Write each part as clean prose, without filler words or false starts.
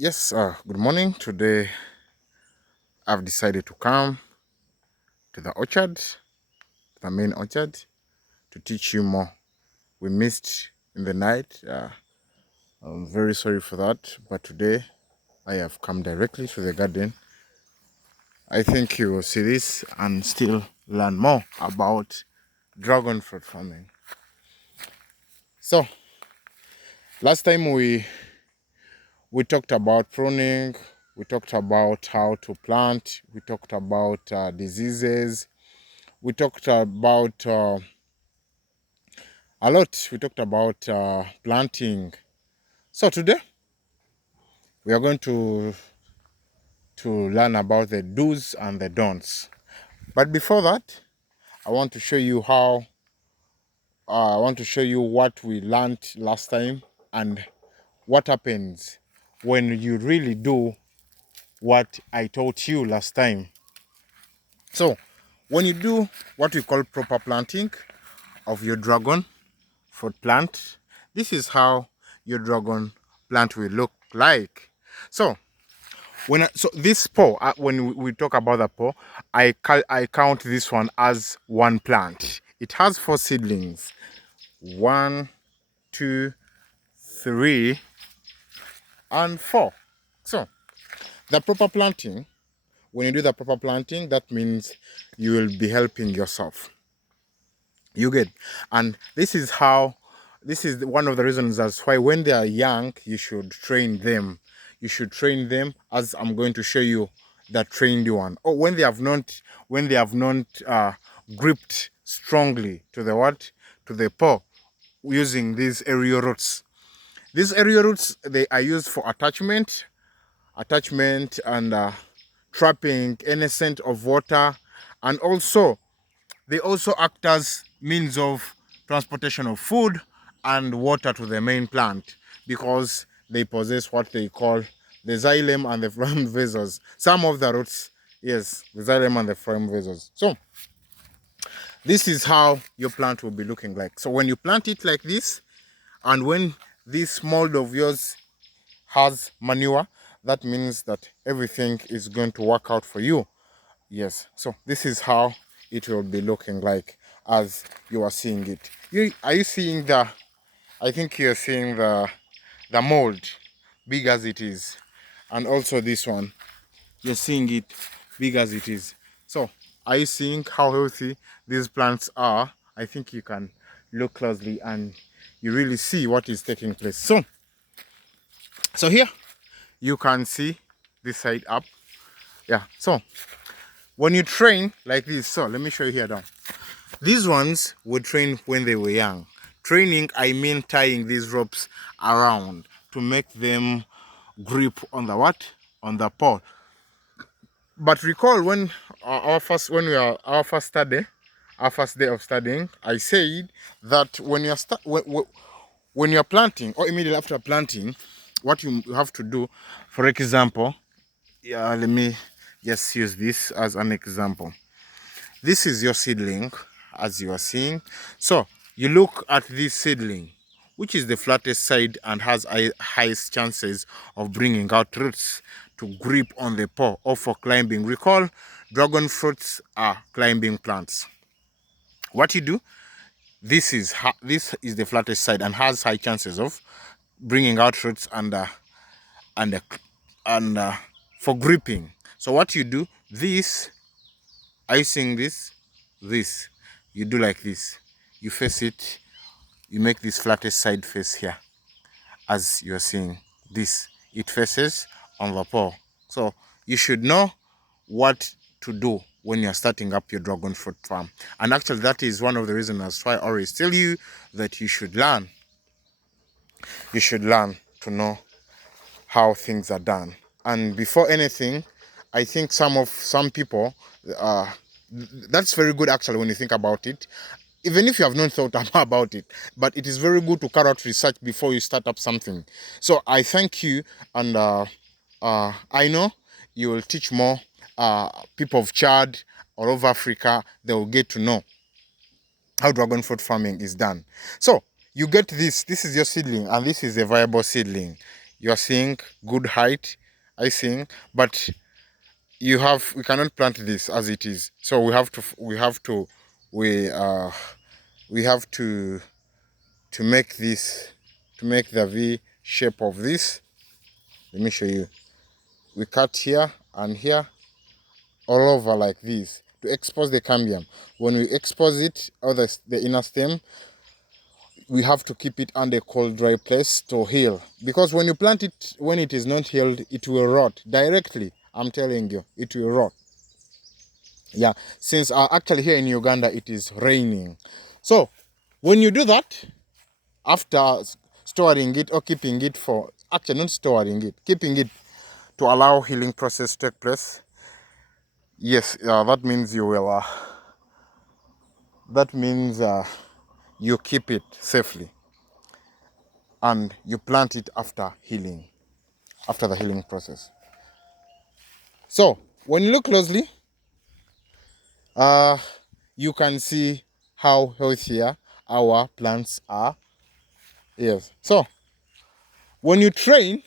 Yes, good morning. Today I've decided to come to the orchard, the main orchard, to teach you more. We missed in the night. I'm very sorry for that, but today I have come directly to the garden. I think you will see this and still learn more about dragon fruit farming. So, last time we talked about pruning, we talked about how to plant, we talked about diseases, we talked about a lot. We talked about planting. So today we are going to learn about the do's and the don'ts. But before that, I want to show you how. I want to show you what we learned last time and what happens when you really do what I taught you last time. So, when you do what we call proper planting of your dragon fruit plant, this is how your dragon plant will look like. So, so this paw, when we talk about the paw, I count this one as one plant. It has four seedlings. One, two, three, and four. So the proper planting, when you do the proper planting, that means you will be helping yourself. You get, and this is how. This is one of the reasons that's why when they are young, you should train them. You should train them, as I'm going to show you the trained one. Or when they have not gripped strongly to the what, to the paw, using these aerial roots. These aerial roots, they are used for attachment and trapping any scent of water, and also they also act as means of transportation of food and water to the main plant, because they possess what they call the xylem and the phloem vessels. Some of the roots, yes, the xylem and the phloem vessels. So this is how your plant will be looking like. So when you plant it like this, and when this mold of yours has manure, that means that everything is going to work out for you. Yes, so this is how it will be looking like as you are seeing it. Are you seeing I think you're seeing the mold big as it is, and also this one, you're seeing it big as it is. So are you seeing how healthy these plants are? I think you can look closely and you really see what is taking place. So here you can see this side up. Yeah, so when you train like this, so let me show you here down. These ones were trained when they were young. Training, I mean tying these ropes around to make them grip on the what? On the pole. But recall when our first study, our first day of studying, I said that when you're planting or immediately after planting, what you have to do, for example, yeah, let me just use this as an example. This is your seedling, as you are seeing. So you look at this seedling, which is the flattest side and has highest chances of bringing out roots to grip on the paw or for climbing. Recall, dragon fruits are climbing plants. What you do, this is the flattest side and has high chances of bringing out roots and uh, and for gripping. So what you do, this, are you seeing this? This, you do like this. You face it, you make this flattest side face here. As you're seeing this, it faces on the paw. So you should know what to do when you're starting up your dragon fruit farm. And actually that is one of the reasons as why I always tell you that you should learn. You should learn to know how things are done. And before anything, I think some people, uh, that's very good actually when you think about it. Even if you have not thought about it, but it is very good to carry out research before you start up something. So I thank you, and I know you will teach more people of Chad all over Africa. They will get to know how dragon fruit farming is done. So you get this. This is your seedling, and this is a viable seedling. You are seeing good height, I think, but we cannot plant this as it is. So we have to make this, to make the V shape of this. Let me show you. We cut here and here, all over like this, to expose the cambium. When we expose it, or the inner stem, we have to keep it under cold, dry place to heal. Because when you plant it, when it is not healed, it will rot directly. I'm telling you, it will rot. Yeah, since actually here in Uganda, it is raining. So when you do that, after storing it or keeping it for, actually not storing it, keeping it to allow healing process to take place, yes, that means you will, that means you keep it safely and you plant it after healing, after the healing process. So when you look closely, you can see how healthier our plants are. Yes. So when you train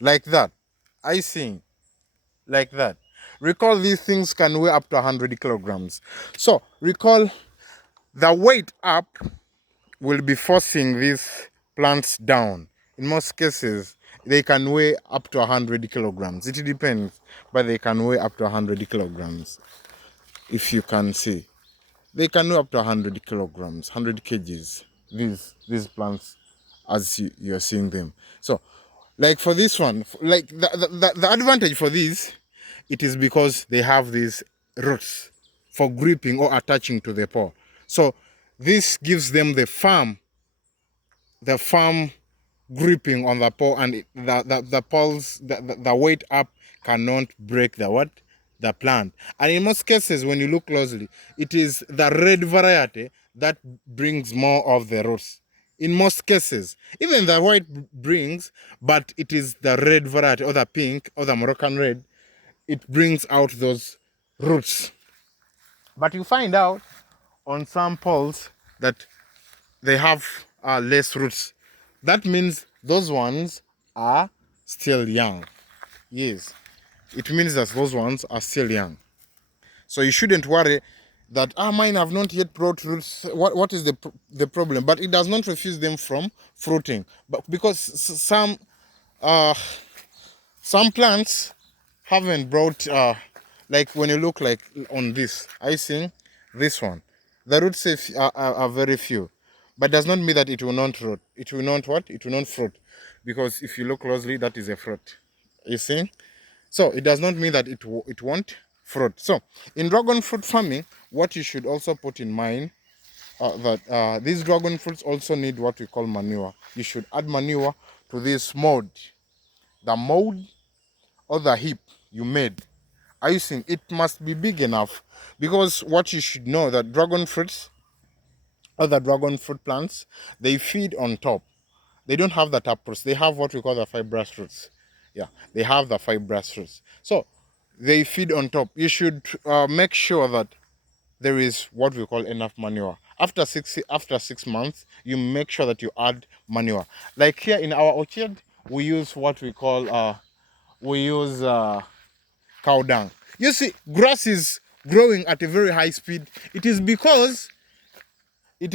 like that, I think like that, recall these things can weigh up to 100 kilograms. So recall the weight up will be forcing these plants down. In most cases, they can weigh up to 100 kilograms. It depends, but they can weigh up to 100 kilograms. If you can see, they can weigh up to 100 kilograms, 100 kgs. These plants, as you're seeing them. So, like for this one, like the advantage for these, it is because they have these roots for gripping or attaching to the paw. So this gives them the firm gripping on the paw, and the paws, the weight up cannot break the what? The plant. And in most cases, when you look closely, it is the red variety that brings more of the roots. In most cases, even the white brings, but it is the red variety or the pink or the Moroccan red, it brings out those roots. But you find out on some poles that they have less roots. That means those ones are still young. Yes, it means that those ones are still young. So you shouldn't worry that mine have not yet brought roots. What is the problem? But it does not refuse them from fruiting. But because some plants haven't brought like when you look like on this, I think this one, the roots are very few, but does not mean that it will not fruit. It will not what? It will not fruit, because if you look closely, that is a fruit. You see? So it does not mean that it won't fruit. So in dragon fruit farming, what you should also put in mind that these dragon fruits also need what we call manure. You should add manure to this mold. The mold or the heap you made, I think it must be big enough, because what you should know that dragon fruits, other dragon fruit plants, they feed on top. They don't have the tap roots. They have what we call the fibrous roots. Yeah, they have the fibrous roots. So they feed on top. You should make sure that there is what we call enough manure. After 6 months, you make sure that you add manure. Like here in our orchard, we use what we call cow dung. You see, grass is growing at a very high speed. It is because it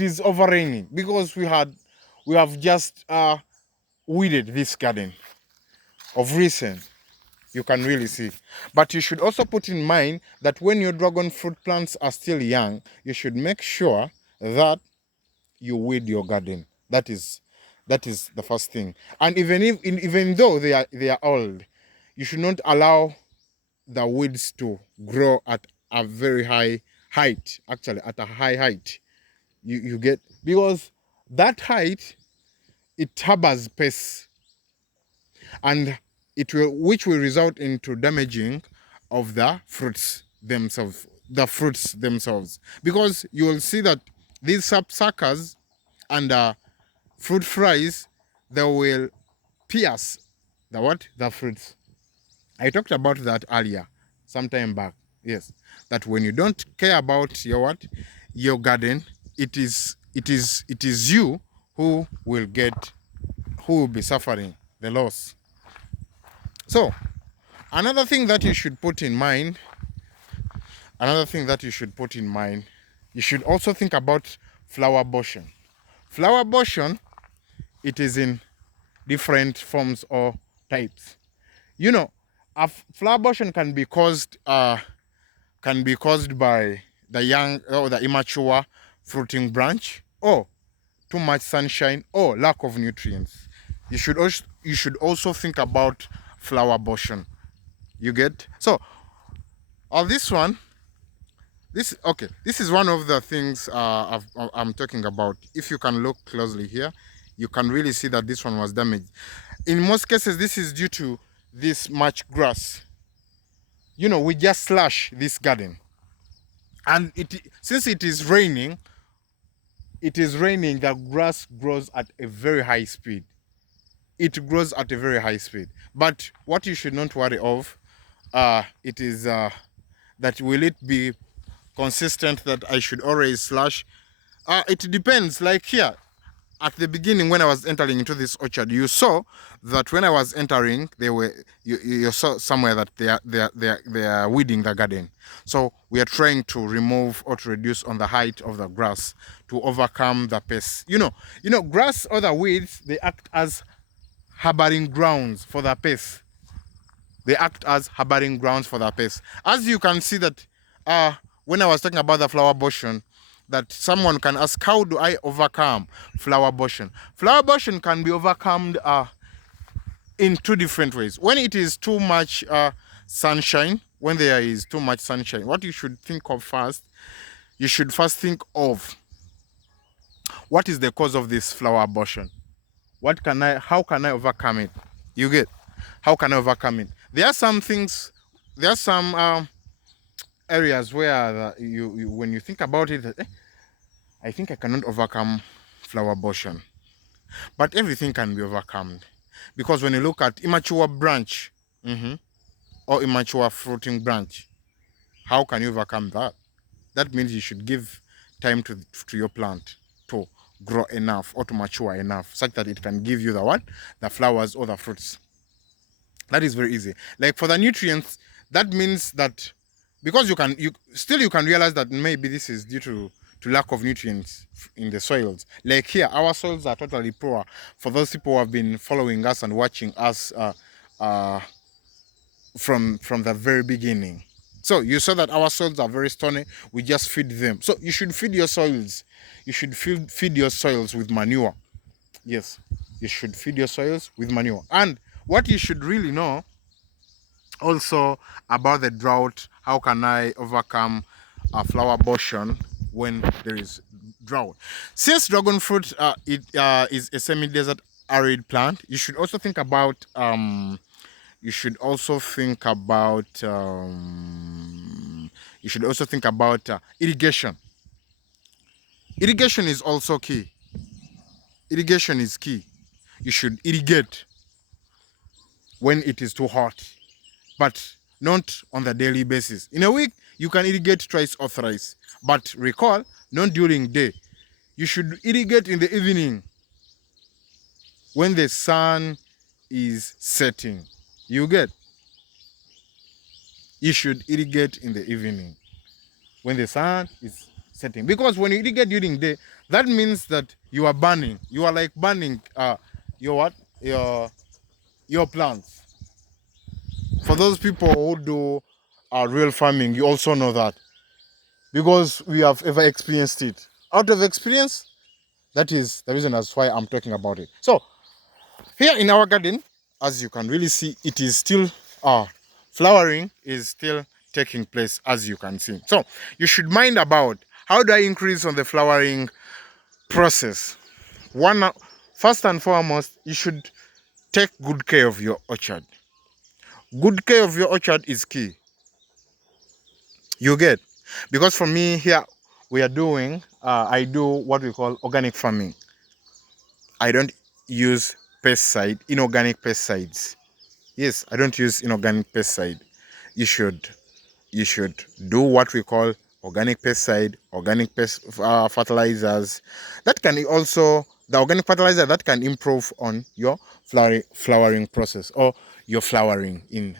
is over raining, because we have just weeded this garden of recent. You can really see. But you should also put in mind that when your dragon fruit plants are still young, you should make sure that you weed your garden. That is the first thing. And even though they are old, you should not allow the weeds to grow at a very high height. Actually, at a high height, you get, because that height, it harbors pests, and which will result into damaging of the fruits themselves, because you will see that these sapsuckers and fruit flies, they will pierce the fruits. I talked about that earlier, some time back. Yes, that when you don't care about your garden, it is you who will get who will be suffering the loss. So another thing that you should put in mind, you should also think about flower abortion. Flower abortion, it is in different forms or types. You know, a flower abortion can be caused by the young or the immature fruiting branch, or too much sunshine, or lack of nutrients. You should also think about flower abortion. You get? So this one, this is one of the things I'm talking about. If you can look closely here, you can really see that this one was damaged. In most cases, this is due to this much grass. You know, we just slash this garden, and since it is raining, the grass grows at a very high speed. It grows at a very high speed. But what you should not worry of, it is that will it be consistent, that I should always slash. It depends. Like here, at the beginning when I was entering into this orchard, you saw that when I was entering, you saw somewhere that they are weeding the garden. So we are trying to remove or to reduce on the height of the grass to overcome the pests. You know, grass or the weeds, they act as harboring grounds for the pests. As you can see that when I was talking about the flower abortion, that someone can ask, how do I overcome flower abortion? Flower abortion can be overcome in two different ways. When it is too much sunshine, when there is too much sunshine, what you should think of first, you should first think of what is the cause of this flower abortion. How can I overcome it? You get? How can I overcome it? There are some areas where you when you think about it, I think I cannot overcome flower abortion. But everything can be overcome, because when you look at immature branch or immature fruiting branch, how can you overcome that? That means you should give time to your plant to grow enough or to mature enough such that it can give you the flowers or the fruits. That is very easy. Like for the nutrients, that means that because you can realize that maybe this is due to lack of nutrients in the soils. Like here, our soils are totally poor. For those people who have been following us and watching us from the very beginning, so you saw that our soils are very stony. We just feed them. So you should feed your soils. You should feed your soils with manure. Yes, you should feed your soils with manure. And what you should really know also about the drought, how can I overcome flower abortion when there is drought? Since dragon fruit is a semi-desert arid plant, you should also think about irrigation. Irrigation is also key. Irrigation is key. You should irrigate when it is too hot, but not on the daily basis. In a week, you can irrigate twice or thrice, but recall, not during day. You should irrigate in the evening when the sun is setting. You get? You should irrigate in the evening when the sun is setting, because when you irrigate during day, that means that you are burning. You are like burning your plants. For those people who do real farming, you also know that, because we have ever experienced it. Out of experience, that is the reason as why I'm talking about it. So here in our garden, as you can really see, it is still flowering is still taking place, as you can see. So you should mind about how do I increase on the flowering process. First and foremost, you should take good care of your orchard. Good care of your orchard is key. You get? Because for me here, we are doing, I do what we call organic farming. I don't use inorganic pesticides. Yes, I don't use inorganic pesticide. You should do what we call organic pesticide, organic fertilizers. That can also the organic fertilizer that can improve on your flowering process or your flowering in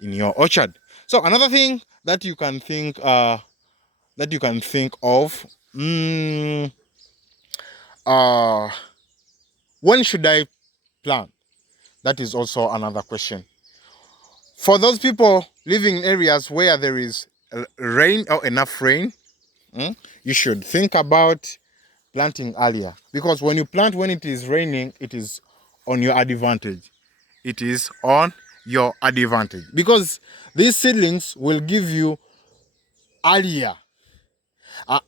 your orchard. So another thing that you can think of, uh, when should I plant? That is also another question. For those people living in areas where there is rain or enough rain, you should think about planting earlier, because when you plant when it is raining, it is on your advantage. It is on your advantage because these seedlings will give you earlier,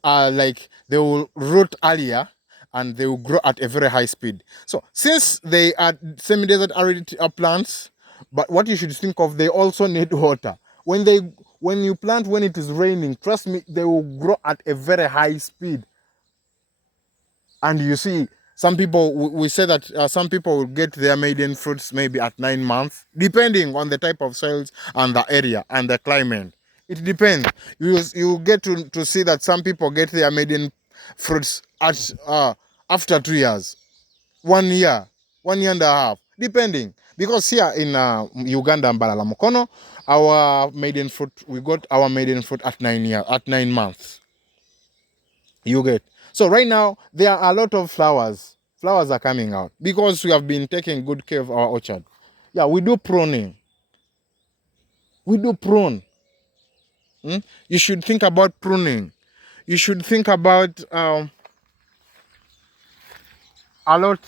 like they will root earlier and they will grow at a very high speed. So since they are semi-desert arid plants, but what you should think of, they also need water. When you plant when it is raining, trust me, they will grow at a very high speed. And you see, some people, we say that some people will get their maiden fruits maybe at 9 months, depending on the type of soils and the area and the climate. It depends. You get to see that some people get their maiden fruits at after 2 years, 1 year, 1 year and a half, depending. Because here in Uganda and Mbalala Mukono, we got our maiden fruit at 9 months. You get. So right now there are a lot of flowers. Flowers are coming out because we have been taking good care of our orchard. Yeah, we do pruning. We do prune. You should think about pruning. You should think about a lot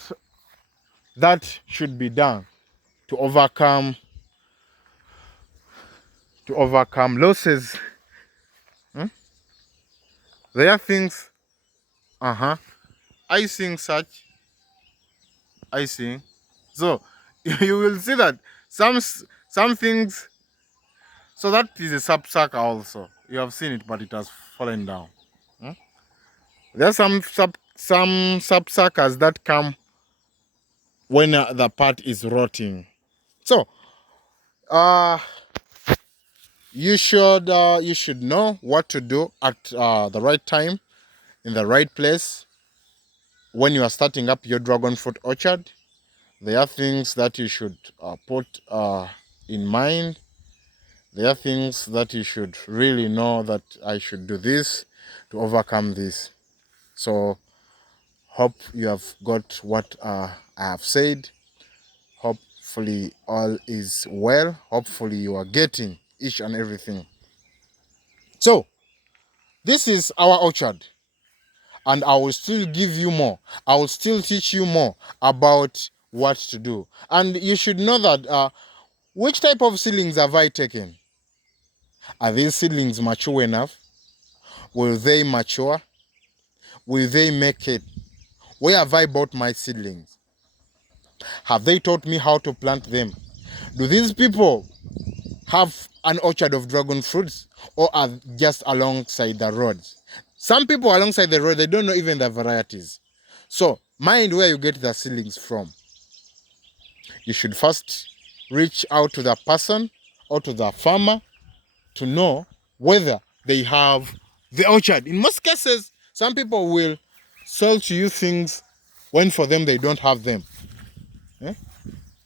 that should be done to overcome losses. There are things. I sing such. I sing. So you will see that some things. So that is a sapsucker also. You have seen it, but it has fallen down. There are some sapsuckers that come when the part is rotting. So you should know what to do at the right time, in the right place. When you are starting up your dragon fruit orchard, there are things that you should put in mind. There are things that you should really know that I should do this to overcome this. So hope you have got what I have said. Hopefully all is well. Hopefully you are getting each and everything. So this is our orchard, and I will still give you more. I will still teach you more about what to do. And you should know that which type of seedlings have I taken? Are these seedlings mature enough? Will they mature? Will they make it? Where have I bought my seedlings? Have they taught me how to plant them? Do these people have an orchard of dragon fruits, or are just alongside the roads? Some people alongside the road, they don't know even the varieties. So mind where you get the seedlings from. You should first reach out to the person or to the farmer to know whether they have the orchard. In most cases, some people will sell to you things when for them they don't have them.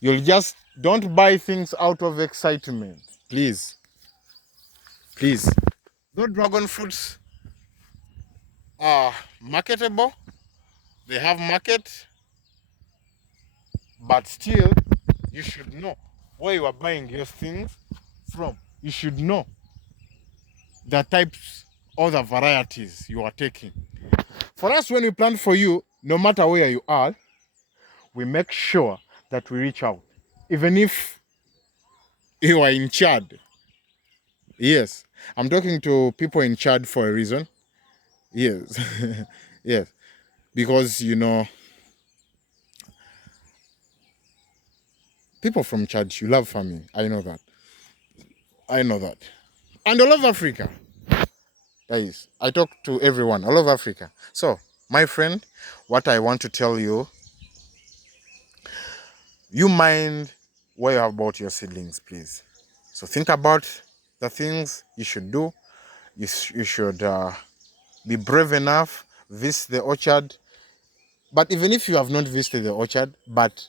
You'll just don't buy things out of excitement. Please. Please. Those dragon fruits are marketable. They have market. But still, you should know where you are buying your things from. You should know the types or the varieties you are taking. For us, when we plant for you, no matter where you are, we make sure that we reach out. Even if you are in Chad. Yes, I'm talking to people in Chad for a reason. Yes, yes, because people from Chad, you love farming. I know that. I know that. And all of Africa. That is, I talk to everyone all over Africa. So, my friend, what I want to tell you, you mind where you have bought your seedlings, please. So think about the things you should do. You should be brave enough, visit the orchard. But even if you have not visited the orchard, but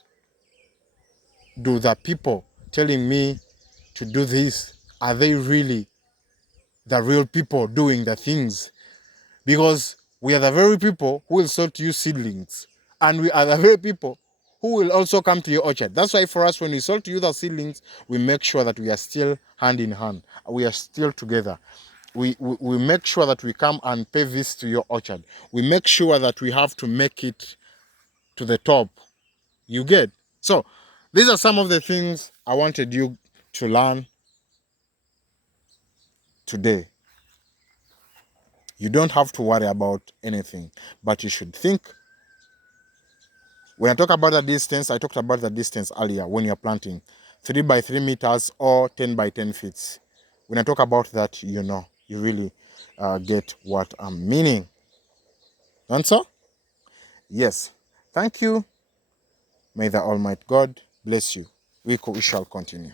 do the people telling me to do this, are they really the real people doing the things? Because we are the very people who will sell to you seedlings, and we are the very people who will also come to your orchard. That's why for us, when we sell to you the seedlings, we make sure that we are still hand in hand. We are still together. We make sure that we come and pay this to your orchard. We make sure that we have to make it to the top. You get? So these are some of the things I wanted you to learn today. You don't have to worry about anything, but you should think. When I talk about the distance, I talked about the distance earlier when you're planting 3 by 3 meters or 10 by 10 feet. When I talk about that, you know, you really get what I'm meaning. Answer? Yes. Thank you. May the Almighty God bless you. We shall continue.